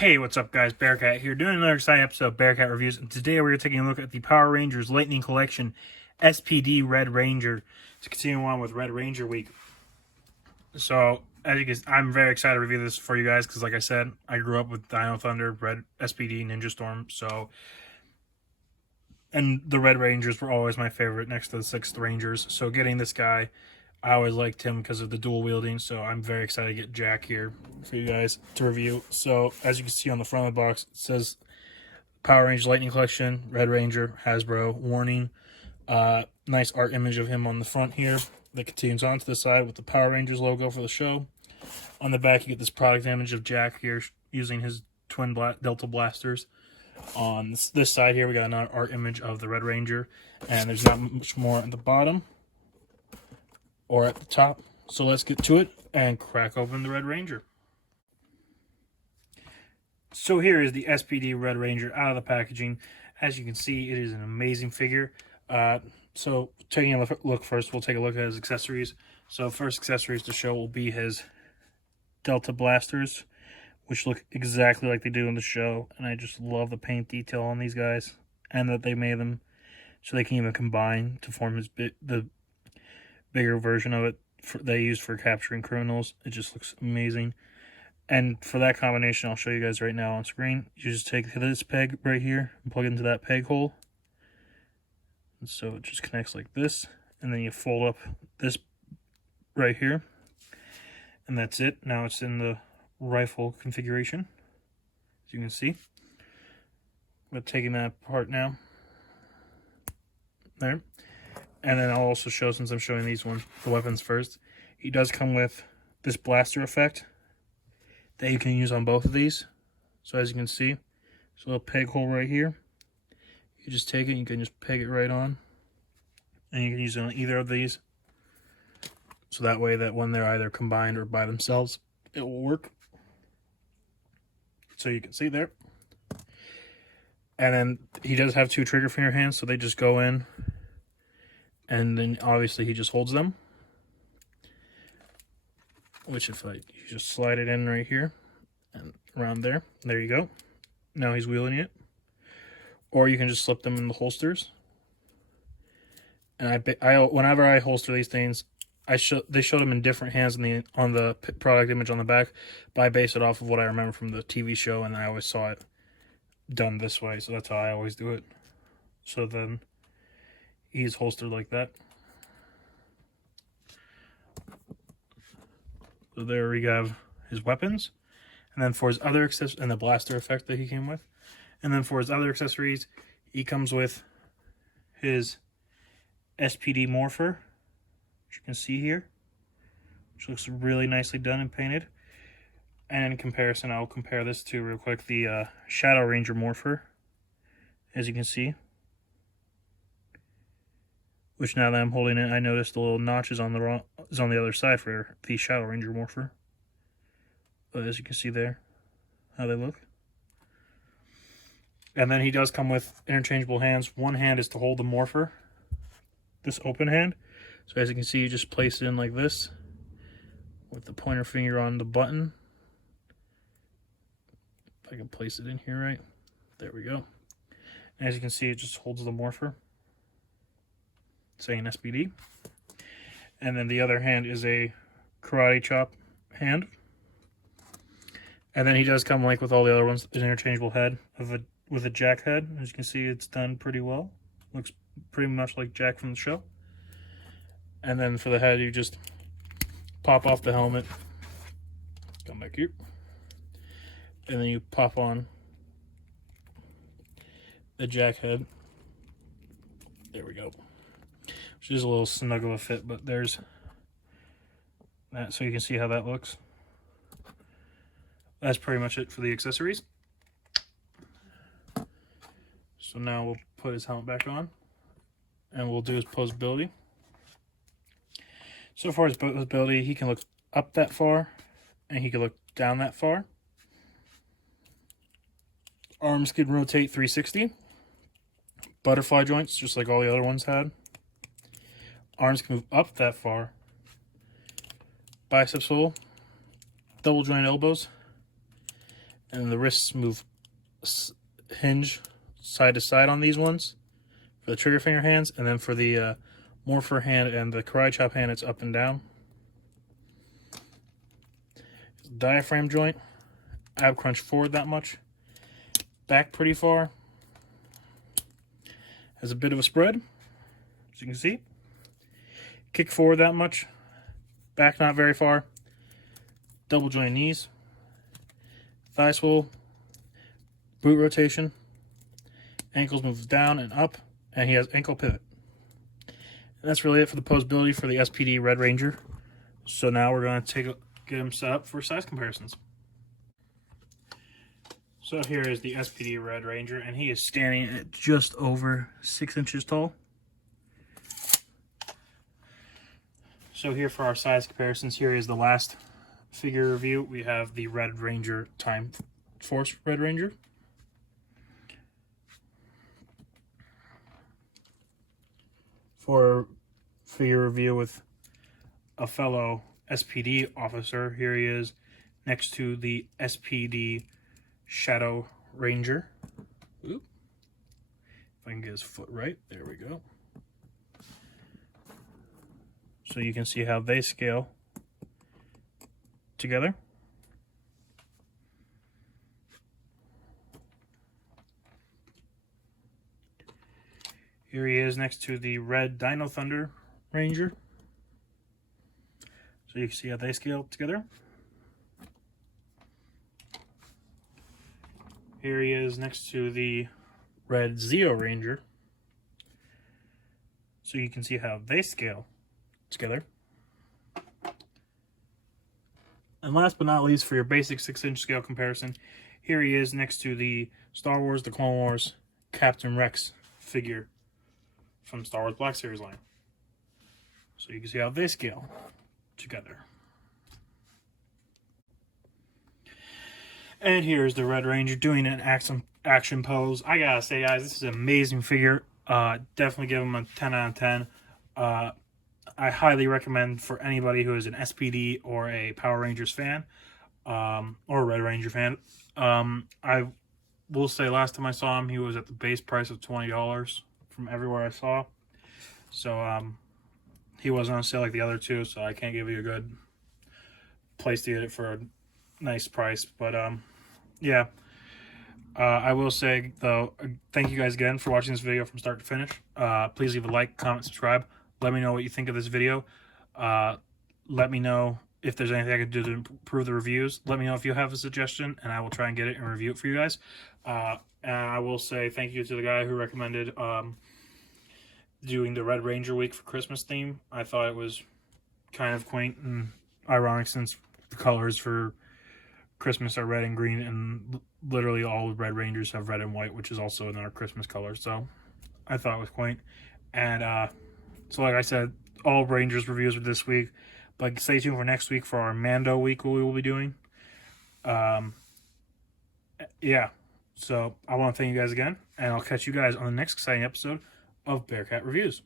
Hey, what's up guys, Bearcat here, doing another exciting episode of Bearcat Reviews, and today we're taking a look at the Power Rangers Lightning Collection SPD Red Ranger. Let's continue on with Red Ranger Week. So, as you can see, I'm very excited to review this for you guys, because like I said, I grew up with Dino Thunder, Red SPD, Ninja Storm, and the Red Rangers were always my favorite next to the 6th Rangers, so getting this guy, I always liked him because of the dual wielding, so I'm very excited to get Jack here for you guys to review. So, as you can see on the front of the box, it says Power Rangers Lightning Collection, Red Ranger, Hasbro, warning. Nice art image of him on the front here that continues on to the side with the Power Rangers logo for the show. On the back, you get this product image of Jack here using his twin Delta blasters. On this side here, we got another art image of the Red Ranger, and there's not much more at the bottom or at the top. So let's get to it and crack open the Red Ranger. So here is the SPD Red Ranger out of the packaging. As you can see, it is an amazing figure. So taking a look first, we'll take a look at his accessories. So first accessories to show will be his Delta blasters, which look exactly like they do in the show. And I just love the paint detail on these guys, and that they made them so they can even combine to form the bigger version of it they use for capturing criminals. It just looks amazing. And for that combination, I'll show you guys right now on screen. You just take this peg right here and plug it into that peg hole. And so it just connects like this. And then you fold up this right here. And that's it. Now it's in the rifle configuration, as you can see. But taking that apart now. There. And then I'll also show, since I'm showing these ones, the weapons first. He does come with this blaster effect that you can use on both of these. So as you can see, there's a little peg hole right here. You just take it, you can just peg it right on. And you can use it on either of these. So that way that when they're either combined or by themselves, it will work. So you can see there. And then he does have 2 trigger finger hands, so they just go in. And then obviously he just holds them. Which if you just slide it in right here and around there. There you go. Now he's wielding it. Or you can just slip them in the holsters. And whenever I holster these things, they show them in different hands on the product image on the back, but I base it off of what I remember from the TV show, and I always saw it done this way, so that's how I always do it. So then he's holstered like that. So there we have his weapons. And then for his other accessories, and the blaster effect that he came with. And then for his other accessories, he comes with his S.P.D morpher, which you can see here, which looks really nicely done and painted. And in comparison, I'll compare this to, real quick, the Shadow Ranger morpher, as you can see. Which now that I'm holding it, I noticed the little notches on the other side for the Shadow Ranger morpher. But as you can see there, how they look. And then he does come with interchangeable hands. One hand is to hold the morpher, this open hand. So as you can see, you just place it in like this, with the pointer finger on the button. If I can place it in here right. There we go. And as you can see, it just holds the morpher, saying SPD. And then the other hand is a karate chop hand. And then he does come, like with all the other ones, an interchangeable head with a Jack head. As you can see, it's done pretty well. Looks pretty much like Jack from the show. And then for the head, you just pop off the helmet. Come back here. And then you pop on the Jack head. There we go. Which is a little snug of a fit, but there's that, so you can see how that looks. That's pretty much it for the accessories. So now we'll put his helmet back on, and we'll do his posability. So far as posability, he can look up that far, and he can look down that far. Arms can rotate 360. Butterfly joints, just like all the other ones had. Arms can move up that far. Bicep swivel. Double joint elbows. and the wrists move hinge side to side on these ones for the trigger finger hands, and then for the morpher hand and the karate chop hand, it's up and down. Diaphragm joint, ab crunch forward that much, back pretty far, has a bit of a spread, as you can see. Kick forward that much, back not very far, double joint knees, thigh swivel, boot rotation, ankles move down and up, and he has ankle pivot. And that's really it for the posability for the SPD Red Ranger. So now we're going to get him set up for size comparisons. So here is the SPD Red Ranger, and he is standing at just over 6 inches tall. So here for our size comparisons, here is the last figure review. We have the Red Ranger Time Force Red Ranger. For figure review with a fellow SPD officer, here he is next to the SPD Shadow Ranger. Oop. If I can get his foot right, there we go. So you can see how they scale together. Here he is next to the Red Dino Thunder Ranger. So you can see how they scale together. Here he is next to the Red Zeo Ranger. So you can see how they scale together. And last but not least, for your basic 6-inch scale comparison, here he is next to the Star Wars The Clone Wars Captain Rex figure from Star Wars Black Series line. So you can see how they scale together. And here's the Red Ranger doing an action pose. I gotta say, guys, this is an amazing figure. Definitely give him a 10 out of 10. I highly recommend for anybody who is an SPD or a Power Rangers fan, or a Red Ranger fan. I will say last time I saw him, he was at the base price of $20 from everywhere I saw. So he wasn't on sale like the other two, so I can't give you a good place to get it for a nice price. But yeah, I will say though, thank you guys again for watching this video from start to finish. Please leave a like, comment, subscribe. Let me know what you think of this video. Let me know if there's anything I can do to improve the reviews. Let me know if you have a suggestion, and I will try and get it and review it for you guys. And I will say thank you to the guy who recommended doing the Red Ranger week for Christmas theme. I thought it was kind of quaint and ironic, since the colors for Christmas are red and green, and literally all Red Rangers have red and white, which is also another Christmas color. So I thought it was quaint. And so like I said, all Rangers reviews are this week, but stay tuned for next week for our Mando week, what we will be doing. Yeah, so I want to thank you guys again, and I'll catch you guys on the next exciting episode of Bearcat Reviews.